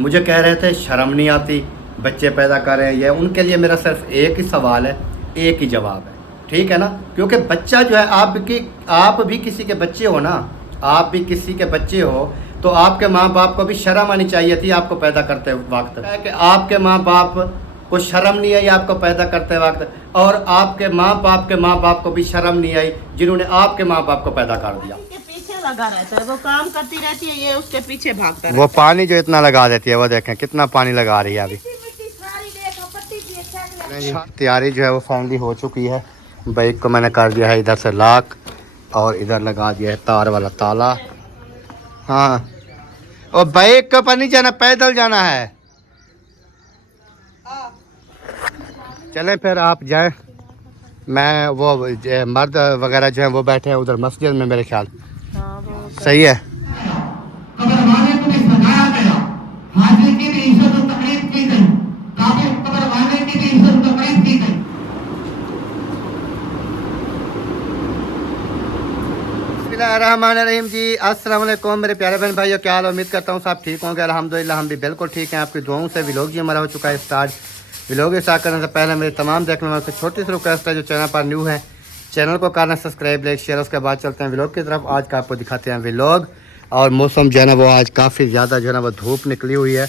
मुझे कह रहे थे शर्म नहीं आती, बच्चे पैदा कर रहे हैं ये। उनके लिए मेरा सिर्फ एक ही सवाल है, एक ही जवाब है, ठीक है ना। क्योंकि बच्चा जो है आप भी किसी के बच्चे हो ना, आप भी किसी के बच्चे हो, तो आपके माँ बाप को भी शर्म आनी चाहिए थी आपको पैदा करते वक्त। है कि आपके माँ बाप को शर्म नहीं आई आपको पैदा करते वक्त, और आपके माँ बाप को भी शर्म नहीं आई जिन्होंने आपके माँ बाप को पैदा कर दिया। लगा रहता है, वो काम करती रहती है, ये उसके पीछे भागता है। वो पानी जो इतना लगा देती है, वो देखें कितना पानी लगा रही है अभी। तैयारी जो है वो फाइनली हो चुकी है। बाइक को मैंने कर दिया है इधर से लॉक, और इधर लगा दिया है तार वाला ताला। हाँ, और बाइक के ऊपर नहीं जाना, पैदल जाना है। चलें फिर आप जाएं, मैं वो मर्द वगैरह जो है वो बैठे हैं उधर मस्जिद में मेरे ख्याल। सही है। बिस्मिल्लाहिर्रहमानिर्रहीम जी, अस्सलाम वालेकुम मेरे प्यारे बहन भाइयों, क्या हाल। उम्मीद करता हूँ सब ठीक होंगे। अल्हम्दुलिल्लाह हम भी बिल्कुल ठीक हैं। आपकी दुआओं से व्लॉग जी हमारा हो चुका है स्टार्ट। व्लॉग स्टार्ट करने से पहले मेरे तमाम देखने वालों से छोटी सी रिक्वेस्ट है, जो चैनल पर न्यू है चैनल को करना सब्सक्राइब, लाइक, शेयर। उसके बाद चलते हैं व्लॉग की तरफ। आज का आपको दिखाते हैं व्लॉग। और मौसम जो है ना वो आज काफ़ी ज़्यादा जो है ना वो धूप निकली हुई है,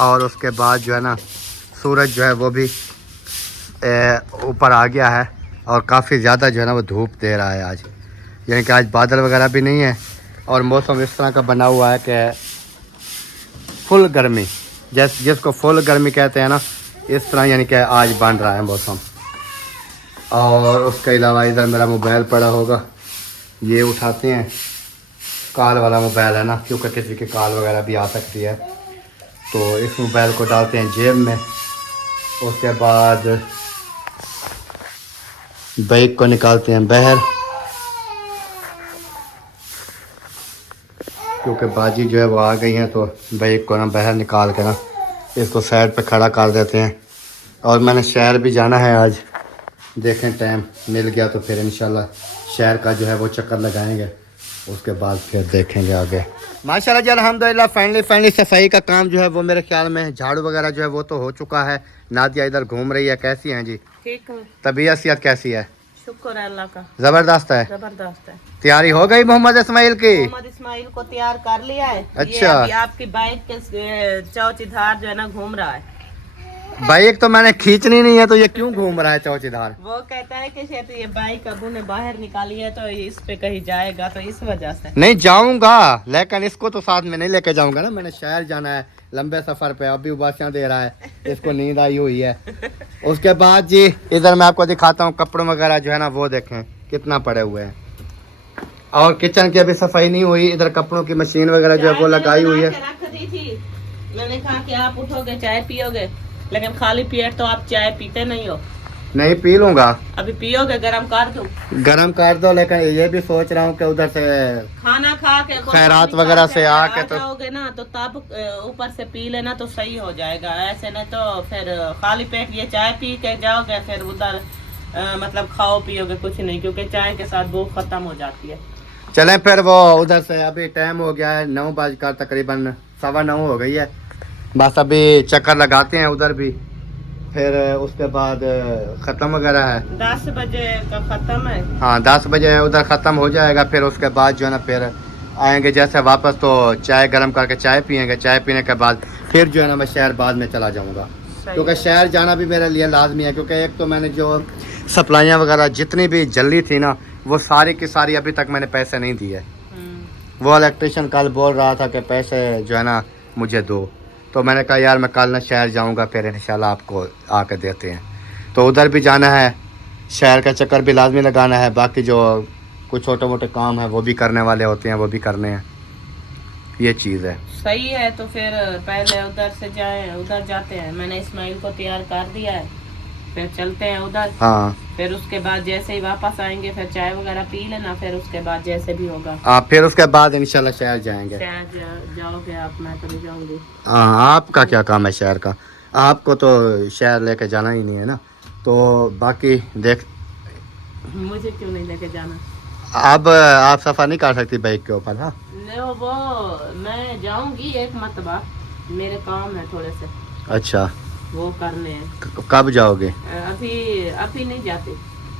और उसके बाद जो है ना सूरज जो है वो भी ऊपर आ गया है, और काफ़ी ज़्यादा जो है ना वो धूप दे रहा है आज। यानी कि आज बादल वगैरह भी नहीं है, और मौसम इस तरह का बना हुआ है कि फुल गर्मी, जिसको फुल गर्मी कहते हैं ना, इस तरह यानी कि आज बन रहा है मौसम। और उसके अलावा इधर मेरा मोबाइल पड़ा होगा, ये उठाते हैं। कॉल वाला मोबाइल है ना, क्योंकि किसी की कॉल वगैरह भी आ सकती है, तो इस मोबाइल को डालते हैं जेब में। उसके बाद बाइक को निकालते हैं बाहर, क्योंकि बाजी जो है वो आ गई हैं, तो बाइक को ना बाहर निकाल के ना इसको साइड पे खड़ा कर देते हैं। और मैंने शहर भी जाना है आज, देखें टाइम मिल गया तो फिर इंशाल्लाह शहर का जो है वो चक्कर लगाएंगे, उसके बाद फिर देखेंगे आगे। माशाल्लाह जी अल्हम्दुलिल्लाह फाइनली सफाई का काम जो है वो मेरे ख्याल में झाड़ू वगैरह जो है वो तो हो चुका है। नादिया इधर घूम रही है, कैसी हैं जी? ठीक है। तबीयत सेहत कैसी है? शुक्र है अल्लाह का, जबरदस्त है। जबरदस्त है। तैयारी हो गई मोहम्मद इस्माइल की? मोहम्मद इस्माइल को तैयार कर लिया है। अच्छा। ये अभी आपकी बाइक के चौचीधार जो है ना घूम रहा है। बाइक तो मैंने खींचनी नहीं है, तो ये क्यों घूम रहा है चौचीधार? वो कहता है कि शायद ये बाइक अबू ने बाहर निकाली है, तो इस पे कहीं जाएगा, तो इस वजह से। नहीं जाऊंगा, लेकिन इसको तो साथ में नहीं लेके जाऊंगा ना, मैंने शहर जाना है लंबे सफर पे। अभी उबासियां दे रहा है, इसको नींद आई हुई है। उसके बाद जी इधर मैं आपको दिखाता हूँ कपड़ों वगैरह जो है ना वो देखें कितना पड़े हुए हैं, और किचन की अभी सफाई नहीं हुई। इधर कपड़ों की मशीन वगैरह जो है वो लगाई हुई है। रख दी थी, मैंने कहा कि आप उठोगे चाय पियोगे, लेकिन खाली पेट तो आप चाय पीते नहीं हो। नहीं पी लूंगा। अभी पियोगे? गरम कर दूं? गरम कर दो, लेकिन ये भी सोच रहा हूँ कि उधर से खाना खा के खैरात वगैरह से आके तो जाओगे ना, तो तब ऊपर से पी लेना तो सही हो जाएगा। ऐसे नहीं तो फिर खाली पेट ये चाय पी के जाओगे, फिर उधर मतलब खाओ पियोगे कुछ नहीं, क्योंकि चाय के साथ भूख खत्म हो जाती है। चलें फिर वो उधर से, अभी टाइम हो गया है 9 बजकर तकरीबन 9:15 हो गई है। बस अभी चक्कर लगाते हैं उधर भी, फिर उसके बाद ख़त्म वगैरह है। 10 बजे का ख़त्म है। हाँ 10 बजे उधर ख़त्म हो जाएगा। फिर उसके बाद जो है ना फिर आएंगे जैसे वापस, तो चाय गर्म करके चाय पियेंगे। चाय पीने के बाद फिर जो है ना मैं शहर बाद में चला जाऊँगा, क्योंकि शहर जाना भी मेरे लिए लाजमी है। क्योंकि एक तो मैंने जो सप्लाइयाँ वगैरह जितनी भी जल्दी थी ना, वो सारी की सारी अभी तक मैंने पैसे नहीं दिए। वो इलेक्ट्रिशियन कल बोल रहा था कि पैसे जो है ना मुझे दो, तो मैंने कहा यार मैं कल ना शहर जाऊंगा, फिर इंशाल्लाह आपको आकर देते हैं। तो उधर भी जाना है, शहर का चक्कर भी लाजमी लगाना है। बाकी जो कुछ छोटे मोटे काम है वो भी करने वाले होते हैं, वो भी करने हैं। ये चीज़ है। सही है, तो फिर पहले उधर से जाए, उधर जाते हैं। मैंने इस्माइल को तैयार कर दिया है, फिर चलते हैं उधर। हाँ फिर उसके बाद जैसे ही वापस आएंगे फिर चाय वगैरह पी लेना, फिर उसके बाद जैसे भी होगा। हाँ फिर उसके बाद इंशाल्लाह शहर जाएंगे। शहर जाओगे आप? मैं तो नहीं जाऊंगी। हाँ आपका क्या काम है शहर का? आपको तो शहर लेके जाना ही नहीं है ना, तो बाकी देख। मुझे क्यों नहीं लेके जाना? अब आप सफ़र नहीं कर सकती बाइक के ऊपर। हाँ नहीं, वो मैं जाऊंगी एक मरतबा, मेरे काम है थोड़े से, अच्छा, वो करने हैं। कब जाओगे? अभी नहीं जाते,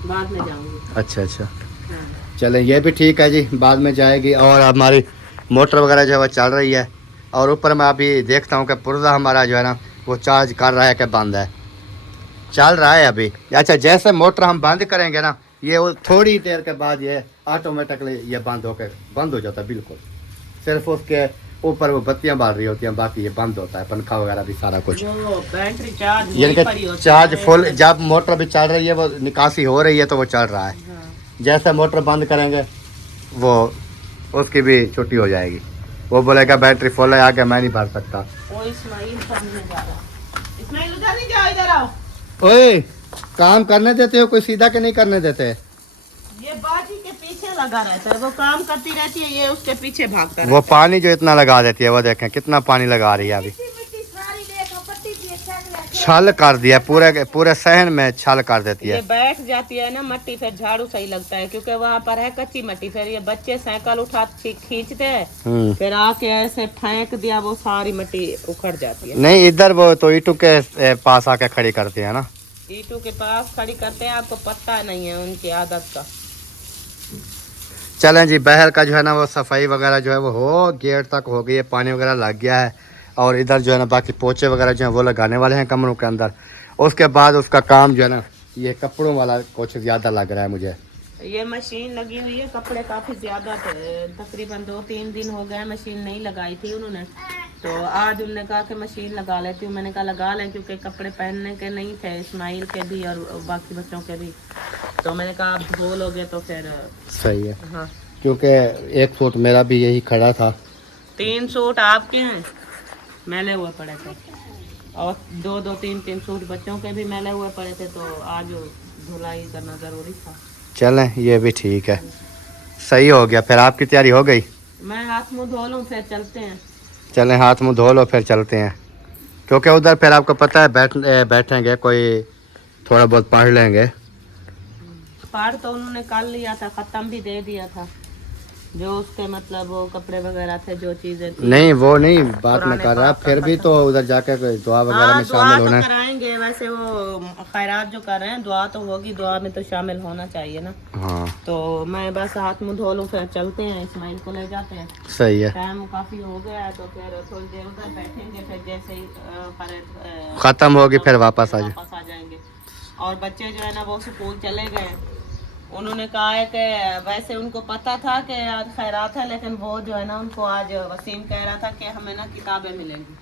बाद में जाऊंगी। अच्छा अच्छा, हाँ। चलें, ये भी ठीक है जी, बाद में जाएगी। और हमारी मोटर वगैरह जो है वो चल रही है। और ऊपर मैं अभी देखता हूँ कि पुर्जा हमारा जो है ना वो चार्ज कर रहा है कि बंद है, चल रहा है अभी। अच्छा, जैसे मोटर हम बंद करेंगे ना, ये वो थोड़ी देर के बाद ये ऑटोमेटिकली ये बंद हो जाता है बिल्कुल। सिर्फ उसके ऊपर वो बत्तियां बाल रही होती हैं, बाकी ये बंद होता है, पंखा वगैरह भी सारा कुछ। वो बैटरी चार्ज यानी वही पड़ी कि होती चार्ज है। फुल, जब मोटर भी चल रही है वो निकासी हो रही है तो वो चल रहा है। हाँ। जैसे मोटर बंद करेंगे वो उसकी भी छुट्टी हो जाएगी। वो बोलेगा बैटरी फुल है, आगे मैं नहीं भर सकता। वो इस्माइल सामने जा रहा है। इस्माइल उधर नहीं जाओ, इधर आओ। ओए, काम करने देते हो कोई सीधा के नहीं करने देते? ये बाजी के पीछे लगा रहता है, वो काम करती रहती है, ये उसके पीछे भागता वो पानी जो इतना लगा देती है, वो देखें कितना पानी लगा रही है अभी। छल कर दिया पूरे पूरे सहन में, छल कर देती ये है। बैठ जाती है ना मट्टी, फिर झाड़ू सही लगता है क्योंकि वहाँ पर है कच्ची मट्टी। फिर ये बच्चे साइकिल उठा खींचते हैं, फिर आके ऐसे फेंक दिया, वो सारी मट्टी उखड़ जाती है। नहीं, इधर वो तो ईटू के पास आके खड़ी करती है ना। ईटू के पास खड़ी करते हैं, आपको पता नहीं है उनकी आदत का। चलें जी, बहर का जो है ना वो सफाई वगैरह जो है वो हो, गेट तक हो गई है, पानी वगैरह लग गया है। और इधर जो है ना बाकी पोछे वगैरह जो है वो लगाने वाले हैं कमरों के अंदर। उसके बाद उसका काम जो है ना ये कपड़ों वाला कुछ ज़्यादा लग रहा है मुझे। ये मशीन लगी हुई है, कपड़े काफ़ी ज़्यादा थे, तकरीबन 2-3 दिन हो गए मशीन नहीं लगाई थी उन्होंने। तो आज उन्होंने कहा कि मशीन लगा लेती हूँ। मैंने कहा लगा लें, क्योंकि कपड़े पहनने के नहीं थे, इस्माइल के भी और बाकी बच्चों के भी। तो मैंने कहा आप धो लोगे तो फिर सही है। हाँ, क्योंकि एक सूट मेरा भी यही खड़ा था। 3 सूट आपके हैं मैले हुए पड़े थे, और 2-3 सूट बच्चों के भी मैले हुए पड़े थे, तो आज धुलाई करना ज़रूरी था। चलें, ये भी ठीक है, सही हो गया। फिर आपकी तैयारी हो गई? मैं हाथ मुँह धो लूँ फिर चलते हैं। चलें, हाथ मुँह धो लो फिर चलते हैं। क्योंकि उधर फिर आपको पता है बैठेंगे कोई थोड़ा बहुत पढ़ लेंगे। पार तो उन्होंने कल लिया था, ख़त्म भी दे दिया था, जो उसके मतलब वो कपड़े वगैरह थे, जो चीज़ें थी। नहीं, वो नहीं बात में पुराने कर रहा, पाप फिर का भी खत्म। तो उधर जाके कोई दुआ वगैरह हाँ, में दुआ शामिल तो होना है। कराएंगे, वैसे वो खैरात जो कर रहे हैं, दुआ तो होगी, दुआ में तो शामिल होना चाहिए ना। हाँ, तो मैं बस हाथ मुँह धो लूँ फिर चलते हैं, इस्माइल को ले जाते हैं। सही है। टाइम काफ़ी हो गया है, तो फिर थोड़ी देर उधर बैठेंगे, फिर जैसे ही ख़त्म होगी फिर वापस आ आ जाएंगे। और बच्चे जो है ना वो स्कूल चले गए। उन्होंने कहा है कि वैसे उनको पता था कि आज खैरात है, लेकिन वो जो है ना उनको आज वसीम कह रहा था कि हमें ना किताबें मिलेंगी।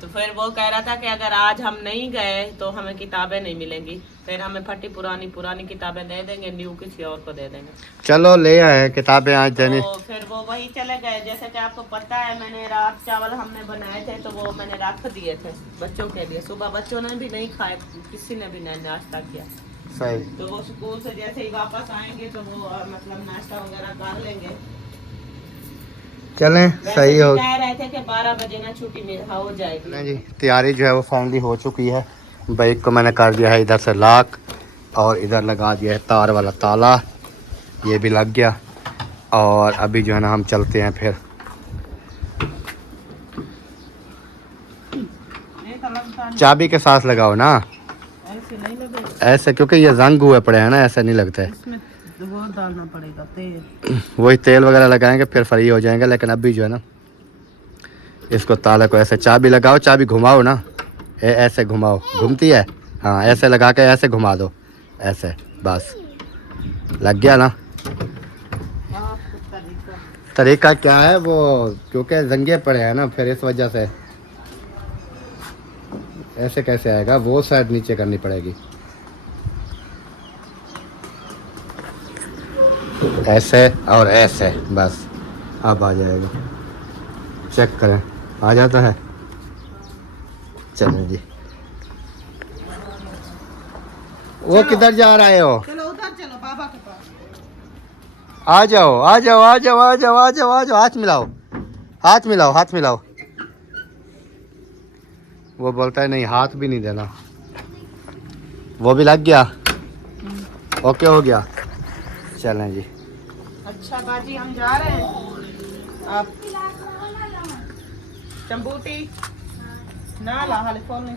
तो फिर वो कह रहा था कि अगर आज हम नहीं गए तो हमें किताबें नहीं मिलेंगी, फिर हमें फटी पुरानी किताबें दे देंगे, न्यू किसी और को दे देंगे। चलो ले आए किताबें आज देने। तो फिर वो वही चले गए। जैसे कि आपको पता है, मैंने रात चावल हमने बनाए थे, तो वो मैंने रख दिए थे बच्चों के लिए। सुबह बच्चों ने भी नहीं खाए, किसी ने भी नहीं नाश्ता किया। सही। तो वो स्कूल से जैसे ही वापस आएंगे तो वो मतलब नाश्ता वगैरह कर लेंगे। चलें, सही हो। कह रहे थे कि 12 बजे ना छुट्टी हो जाएगी। नहीं जी, तैयारी जो है वो फाइनली हो चुकी है। बाइक को मैंने कर दिया है इधर से लॉक, और इधर लगा दिया है तार वाला ताला, ये भी लग गया। और अभी जो है ना हम चलते हैं फिर। चाबी के साथ लगाओ ना, ऐसे नहीं लगे, ऐसे, क्योंकि ये जंग हुए पड़े हैं ना, ऐसे नहीं लगते। इसमें वो डालना पड़ेगा तेल। वही तेल वगैरह लगाएंगे फिर फ्री हो जाएंगे। लेकिन अभी जो है ना इसको ताले को ऐसे चाबी लगाओ, चाबी घुमाओ ना, ऐसे घुमाओ, घूमती है। हाँ, ऐसे लगा के ऐसे घुमा दो, ऐसे, बस लग गया ना। तरीका क्या है वो, क्योंकि जंगे पड़े हैं ना, फिर इस वजह से ऐसे कैसे आएगा, वो साइड नीचे करनी पड़ेगी, ऐसे और ऐसे, बस अब आ जाएगा। चेक करें, आ जाता है। चलो जी, वो किधर जा रहे हो? चलो उधर चलो, बाबा के पास। आ जाओ आ जाओ आ जाओ आ जाओ आ जाओ आ जाओ, हाथ मिलाओ, हाथ मिलाओ, हाथ मिलाओ। वो बोलता है नहीं, हाथ भी नहीं देना। वो भी लग गया, ओके हो गया। चलें जी। अच्छा बाजी, हम जा रहे हैं। आप चंबूटी ना ला हाले फोन नहीं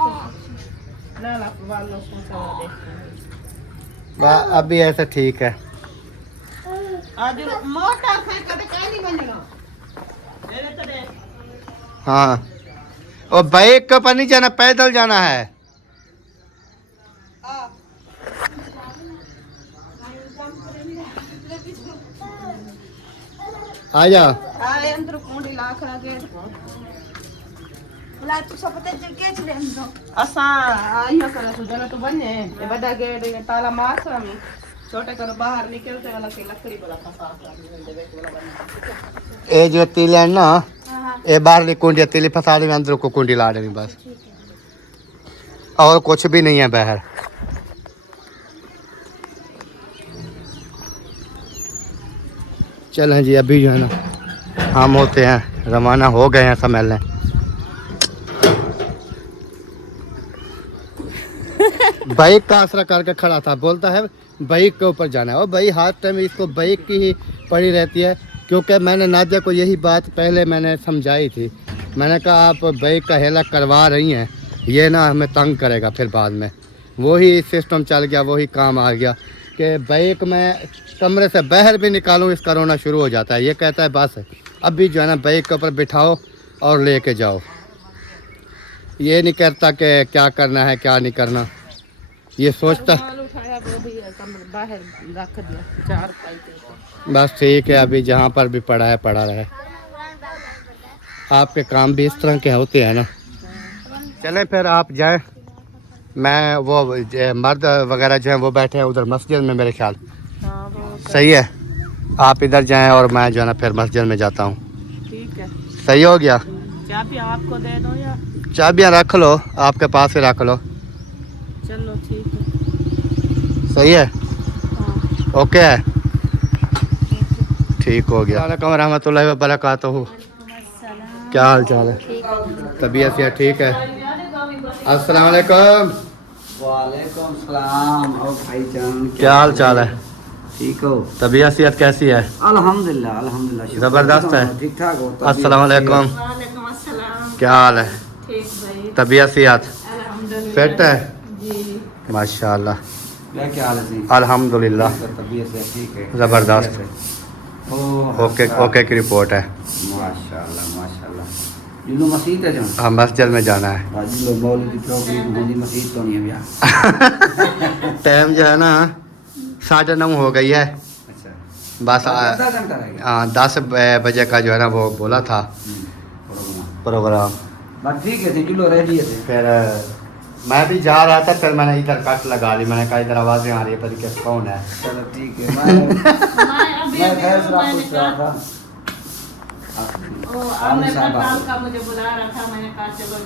ना ला वालों को सब देख अभी ऐसा ठीक है। आज मोटर साइकिल पे कहीं नहीं बनना ले ले तो दे। हाँ और बाइक के ऊपर नहीं जाना, पैदल जाना है। आ जा अंदर कुंडी लाख लगे ला तू सब पता जगह चले अंदर असा आइयो करे तू जना तो बने ये बड़ा गेट ये ताला मार में छोटे करो बाहर निकलते वाला की लकड़ी वाला फंसा ये जो तीली है ना, ये बाहर कुंडी तीली फंसा दी, अंदर को कुंडी ला देनी बस, और कुछ भी नहीं है बाहर। चलें जी, अभी जो है ना हम होते हैं रवाना हो गए हैं सम्मेलन। बाइक का आसरा करके खड़ा था, बोलता है बाइक के ऊपर जाना है। और भाई हाथ टाइम इसको बाइक की ही पड़ी रहती है, क्योंकि मैंने नादिया को यही बात पहले मैंने समझाई थी। मैंने कहा आप बाइक का हेला करवा रही हैं, ये ना हमें तंग करेगा फिर बाद में। वही सिस्टम चल गया, वही काम आ गया कि बाइक में कमरे से बाहर भी निकालूँ इसका रोना शुरू हो जाता है। ये कहता है बस अभी जो है ना बाइक के ऊपर बिठाओ और लेके जाओ। ये नहीं कहता कि क्या करना है क्या नहीं करना, ये सोचता उठाया वो भी बाहर रख दिया चार पाई के। बस ठीक है, अभी जहाँ पर भी पड़ा है पड़ा रहे। आपके काम भी इस तरह के होते हैं ना। चलें फिर आप जाएं, मैं वो मर्द वगैरह जो हैं वो बैठे हैं उधर मस्जिद में मेरे ख्याल। सही है, आप इधर जाएं और मैं जो है ना फिर मस्जिद में जाता हूँ। ठीक है, सही हो गया। चाबी आपको दे दो या चाबियाँ रख लो, आपके पास ही रख लो। चलो ठीक है, सही है, हाँ। ओके है, ठीक हो गया। वालेकुम रहमतुल्लाहि व बरकातहू। क्या हाल चाल है? तबीयत से ठीक है? अस्सलाम वालेकुम। वालेकुम सलाम। और भाईजान क्या हाल चाल है? ठीक हो? तबीयत सेहत कैसी है? अल्हम्दुलिल्लाह अल्हम्दुलिल्लाह, शुक्र। ज़बरदस्त है, ठीक ठाक हो? अस्सलाम वालेकुम। वालेकुम अस्सलाम। क्या हाल है? ठीक भाई, तबीयत सेहत अल्हम्दुलिल्लाह। फिट है? जी माशाल्लाह, क्या क्या हाल है जी? अल्हम्दुलिल्लाह, तबीयत से ठीक है? ज़बरदस्त। ओह, ओके ओके की रिपोर्ट है। माशाल्लाह माशाल्लाह। जुलू मस्जिद है जो हाँ मस्जिद में जाना है। जुलू मौलवी की चौकड़ी होंदी मस्जिद तो नहीं है भैया। टाइम जो है ना 9:30 हो गई है। अच्छा, बस आधा घंटा रह गया। 10 बजे का जो है ना वो बोला था प्रोग्राम। बस ठीक है जी, जुलू रेडी है। फिर मैं भी जा रहा था, फिर मैंने इधर कट लगा ली। मैंने कहा इधर आवाज़ें आ रही है, पता नहीं कौन है। चलो ठीक है। मैं खैर से पूछ रहा था। काम का मुझे बुला रहा था, मैंने कहा चलो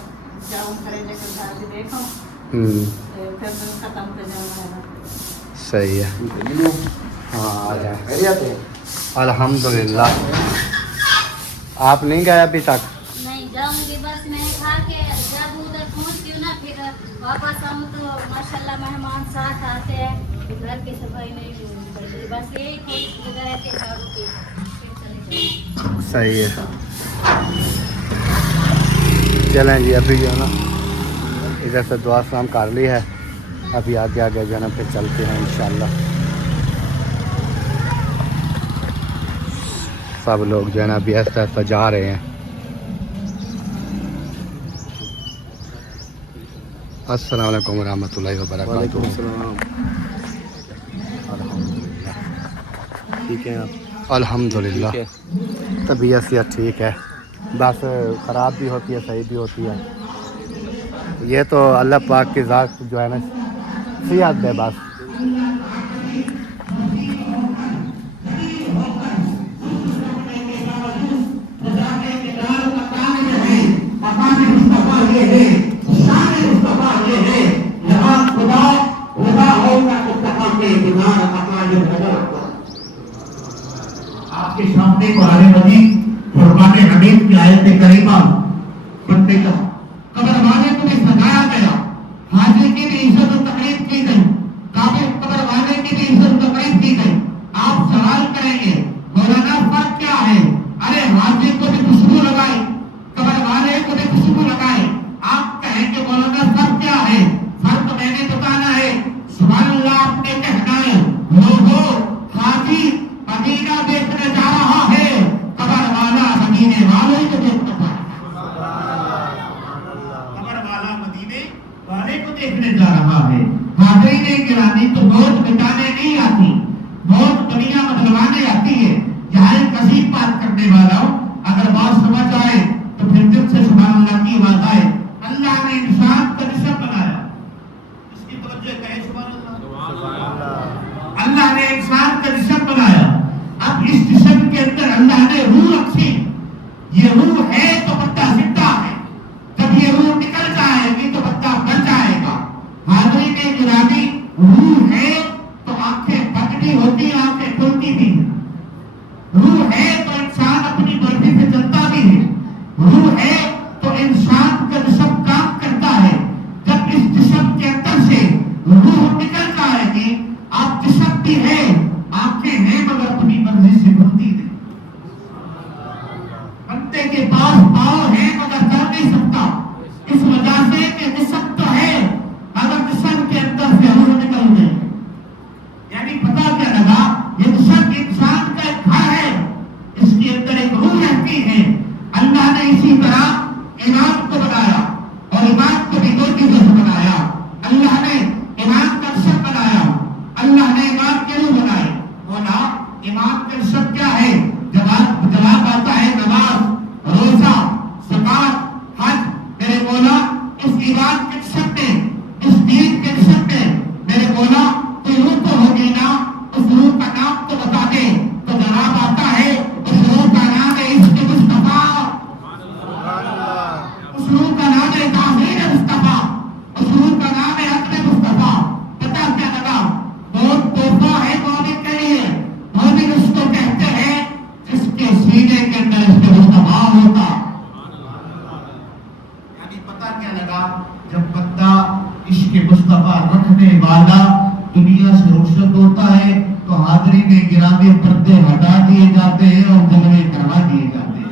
जाऊँ खड़े जगह घर से देखो फिर मैं खत्म कर जाऊँगा। सही है, जुलू हाँ आ जाए। खैरियत है? अल्हम्दुलिल्लाह। आप नहीं गए अभी तक? नहीं जाऊंगी, बस मैं खा के जब उधर पहुंचती हूँ ना फिर वापस आऊँ तो माशाल्लाह मेहमान साथ आते हैं, घर की सफाई नहीं पड़ती, बस यही थोड़ी जगह रहती है झाड़ू की, फिर चले जाओ। सही है, चलें जी। अभी जो है ना इधर से दुआ सलाम कर ली है, अभी आगे आगे जो है ना फिर चलते हैं इंशाल्लाह। सब लोग जो है ना अभी ऐसा ऐसा जा रहे हैं। अस्सलाम वालेकुम रहमतुल्लाहि व बरकातहू। ठीक है आप? अल्हम्दुलिल्लाह, तबीयत सेहत ठीक है, बस ख़राब भी होती है सही भी होती है। ये तो अल्लाह पाक की ज़ात जो है ना सेहत दे बस। आपके सामने कुरान मजीद फुरकान हमीद की आयत करीमा पढ़ते का कब्र वाले को भी सजाया गया, हाजिर की भी इज्जत और तकरीब की गई, कब्र वाले की भी इज्जत और तकरीब की गई। आप सवाल करेंगे मौलाना फर्क क्या है? अरे हाजिर को भी खुशबू लगाए, कब्र वाले को भी खुशबू लगाए। आप कहेंगे देखने जा रहा है। हाज़रीन गिरामी, तो मौत मिटाने नहीं आती, मौत दुनिया बदलवाने आती है। यहाँ एक अजीब बात करने वाला हूँ, अगर बात समझ आए तो फिर दिल से सुभान अल्लाह की आवाज आए। अल्लाह ने इंसान का जिस्म बनाया, इसकी तवज्जो कहे सुभान अल्लाह। अल्लाह ने इंसान का जिस्म बनाया, अब इस जिस्म के अंदर अल्लाह ने रूह रखी। ये रूह है तो बच्चा जिंदा है, जब ये रूह निकल जाएगी तो बच्चा मर जाएगा। हाज़रीन गिरामी, रूह है तो आंखें बंद होती, आंखें खुलती भी है। रूह है तो इंसान अपनी मर्जी से चलता भी है। रूह है तो इंसान का जिस्म काम करता है। जब इस जिस्म के अंदर से रूह निकल जाएगी, आप जिस्म भी है, आंखें हैं, मगर अपनी मर्जी से खुलती नहीं। बंदे के पास पाँव है मगर चल नहीं सकता, इस वजह से कि जिस्म तो है मगर जिस्म के अंदर से रूह निकल गई। यानी पता क्या लगा, ये जिस्म इंसान का एक घर है, इसके अंदर एक रूह रहती है। अल्लाह ने इसी तरह ईमान को बनाया, और ईमान को भी दो चीजों से बनाया। अल्लाह ने ईमान का जिस्म बनाया, अल्लाह ने ईमान के रूह बनाए। बोला ईमान का जिस्म क्या है? जवाब आता है नमाज, रोजा, ज़कात, हज। मेरे मौला, इस ईमान के जिस्म में, इस दीन के जिस्म में मेरे मौला कोई रूह तो होगी ना, उस रूह का नाम तो बता दे। तो जवाब आता है उस रूह का नाम है इश्क़ मुस्तफा, उस रूह का नाम है ताज़ीम मुस्तफा, उस रूह का नाम है अक़ल मुस्तफा। पता क्या लगा, बहुत तोहफा है मोमिन के लिए। मोमिन उसको कहते हैं जिसके सीने के अंदर इश्क़ मुस्तफा होता। यानी पता क्या लगा, जब बंदा इश्क़ मुस्तफा रखने वाला दुनिया से रुखसत होता है तो हाज़रीन गिरामी पर्दे हटा दिए जाते हैं और जलवे करवा दिए जाते हैं,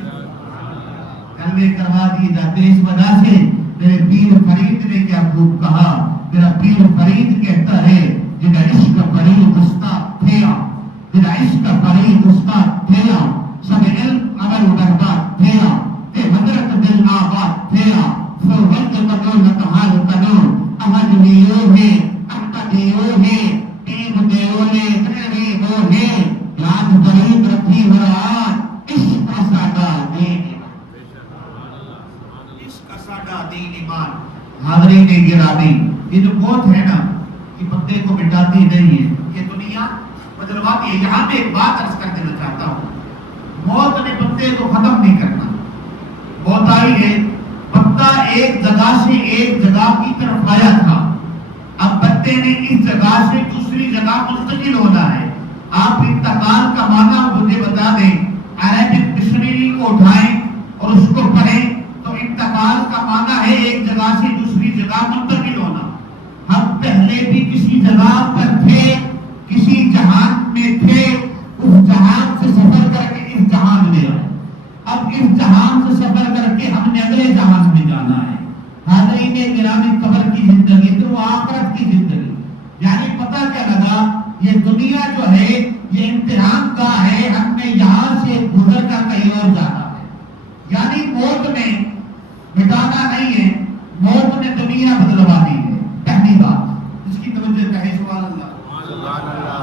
जलवे करवा दिए जाते हैं। इस वजह से मेरे पीर फरीद ने क्या खूब कहा, मेरा पीर फरीद कहता है जिना इश्क फरीद उस्ताद थे, जिना इश्क फरीद उस्ताद थे, सब इल्म अमल बर्बाद थे, ते हजरत दिल आबाद थे, सो वक्त कदो लतहाल कदो अहद लियो है, अहद लियो है, तीन देवो ने कने वो है, याद फरीद रखी वरात, इश्क सादा दीन, इश्क सादा दीन ईमान। हाज़रीन गिरामी, ये जो मौत है ना, ये बंदे को मिटाती नहीं है, ये दुनिया बदलवाती है। यहाँ पे एक बात अर्ज कर देना चाहता हूँ, मौत ने बंदे को खत्म नहीं करना। मौत आई है, बंदा एक जगह से एक जगह की तरफ आया था, अब बंदे ने इस जगह से दूसरी जगह मुंतकिल होना है। आप इंतकाल का माना मुझे बता दें, अरबिक डिक्शनरी को उठाएं और उसको पढ़ें तो इंतकाल का माना है एक जगह से दूसरी जगह मुंतकिल होना। हम पहले भी किसी जगह पर थे, किसी जहान में थे, उस जहान से सफर करके इस जहान में आए। अब इस जहान से सफर करके हमने अगले जहान में जाना है। हाज़रीन गिरामी, कब्र की जिंदगी तो आखिरत की जिंदगी। यानी पता क्या लगा, ये दुनिया जो है ये इम्तिहान का है, हमने यहाँ से गुजर कर कहीं और जाना है। यानी मौत ने मिटाना नहीं है, मौत ने दुनिया बदलवानी है। पहली बात, इसकी तवज्जो कहे सुभान अल्लाह, सुभान अल्लाह।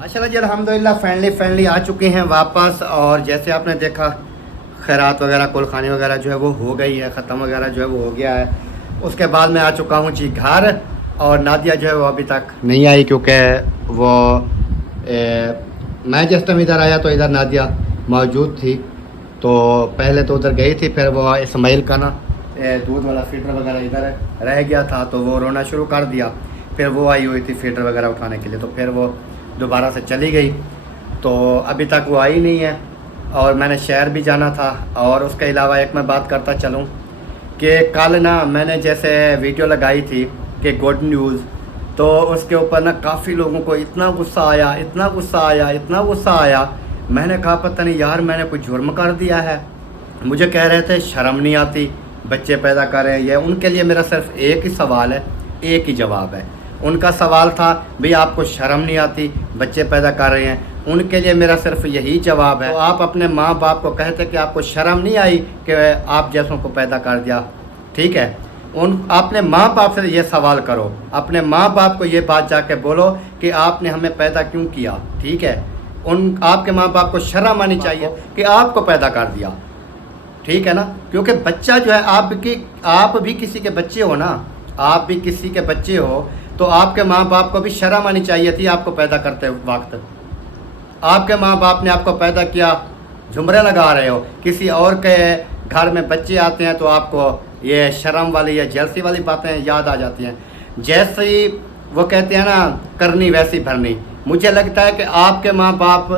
माशाल्लाह जी अल्हम्दुलिल्लाह फ्रेंडली आ चुके हैं वापस। और जैसे आपने देखा खैरात वगैरह कुल खाने वगैरह जो है वो हो गई है, ख़त्म वगैरह जो है वो हो गया है। उसके बाद मैं आ चुका हूँ जी घर। और नादिया जो है वो अभी तक नहीं आई क्योंकि वो मैं जिस टाइम इधर आया तो इधर नादिया मौजूद थी। तो पहले तो उधर गई थी, फिर वो इस्माइल का ना दूध वाला फीडर वगैरह इधर रह गया था तो वो रोना शुरू कर दिया। फिर वो आई हुई थी फीडर वगैरह उठाने के लिए, तो फिर वो दोबारा से चली गई। तो अभी तक वो आई नहीं है और मैंने शहर भी जाना था। और उसके अलावा एक मैं बात करता चलूँ कि कल ना मैंने जैसे वीडियो लगाई थी कि गुड न्यूज़, तो उसके ऊपर ना काफ़ी लोगों को इतना गुस्सा आया, इतना गुस्सा आया, इतना गुस्सा आया। मैंने कहा पता नहीं यार मैंने कोई जुर्म कर दिया है। मुझे कह रहे थे शर्म नहीं आती, बच्चे पैदा कर रहे हैं ये। उनके लिए मेरा सिर्फ एक ही सवाल है, एक ही जवाब है। उनका सवाल था भाई आपको शर्म नहीं आती, बच्चे पैदा कर रहे हैं। उनके लिए मेरा सिर्फ यही जवाब है। तो आप अपने माँ बाप को कहते कि आपको शर्म नहीं आई कि आप जैसों को पैदा कर दिया, ठीक है। अपने माँ बाप से ये सवाल करो, अपने माँ बाप को ये बात जाके बोलो कि आपने हमें पैदा क्यों किया, ठीक है। आपके माँ बाप को शर्म आनी चाहिए कि आपको पैदा कर दिया, ठीक है ना। क्योंकि बच्चा जो है आप भी किसी के बच्चे हो ना, आप भी किसी के बच्चे हो, तो आपके माँ बाप को भी शर्म आनी चाहिए थी आपको पैदा करते वक्त। आपके माँ बाप ने आपको पैदा किया, झुमरे लगा रहे हो, किसी और के घर में बच्चे आते हैं तो आपको ये शर्म वाली या जेलसी वाली बातें याद आ जाती हैं। जैसे ही वो कहते हैं ना करनी वैसी भरनी। मुझे लगता है कि आपके माँ बाप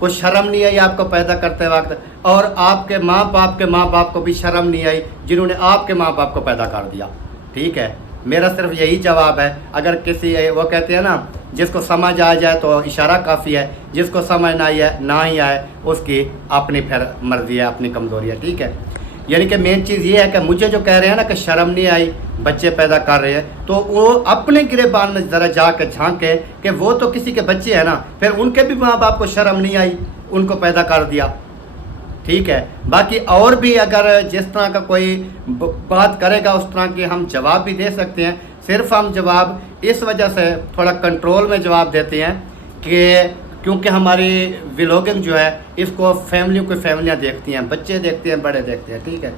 को शर्म नहीं आई आपको पैदा करते वक्त, और आपके माँ बाप को भी शर्म नहीं आई जिन्होंने आपके माँ बाप को पैदा कर दिया, ठीक है। मेरा सिर्फ यही जवाब है। अगर किसी वो कहते हैं ना जिसको समझ आ जाए तो इशारा काफ़ी है, जिसको समझ ना ही आए उसकी अपनी फिर मर्जी है, अपनी कमज़ोरी है, ठीक है। यानी कि मेन चीज़ ये है कि मुझे जो कह रहे हैं ना कि शर्म नहीं आई बच्चे पैदा कर रहे हैं, तो वो अपने गिरेबान में ज़रा जाके झांके कि वो तो किसी के बच्चे हैं ना, फिर उनके भी माँ बाप को शर्म नहीं आई, उनको पैदा कर दिया, ठीक है। बाकी और भी अगर जिस तरह का कोई बात करेगा उस तरह के हम जवाब भी दे सकते हैं। सिर्फ हम जवाब इस वजह से थोड़ा कंट्रोल में जवाब देते हैं कि क्योंकि हमारी व्लॉगिंग जो है इसको फैमिलियाँ देखती हैं, बच्चे देखते हैं, बड़े देखते हैं, ठीक है।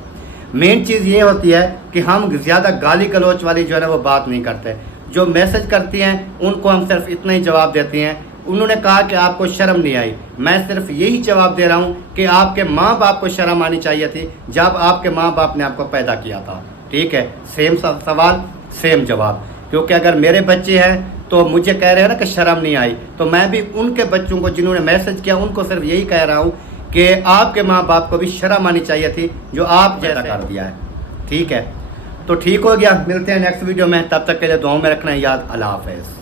मेन चीज़ ये होती है कि हम ज़्यादा गाली गलौच वाली जो है ना वो बात नहीं करते। जो मैसेज करती हैं उनको हम सिर्फ इतना ही जवाब देते हैं। उन्होंने कहा कि आपको शर्म नहीं आई, मैं सिर्फ यही जवाब दे रहा हूँ कि आपके माँ बाप को शर्म आनी चाहिए थी जब आपके माँ बाप ने आपको पैदा किया था, ठीक है। सेम सवाल सेम जवाब। क्योंकि अगर मेरे बच्चे हैं तो मुझे कह रहे हैं ना कि शर्म नहीं आई, तो मैं भी उनके बच्चों को जिन्होंने मैसेज किया उनको सिर्फ यही कह रहा हूँ कि आपके माँ बाप को भी शर्म आनी चाहिए थी जो आप जैसा कर दिया है, ठीक है। तो ठीक हो गया, मिलते हैं नेक्स्ट वीडियो में, तब तक के लिए दुआओं में रखना है याद। अल्लाह हाफ़िज़।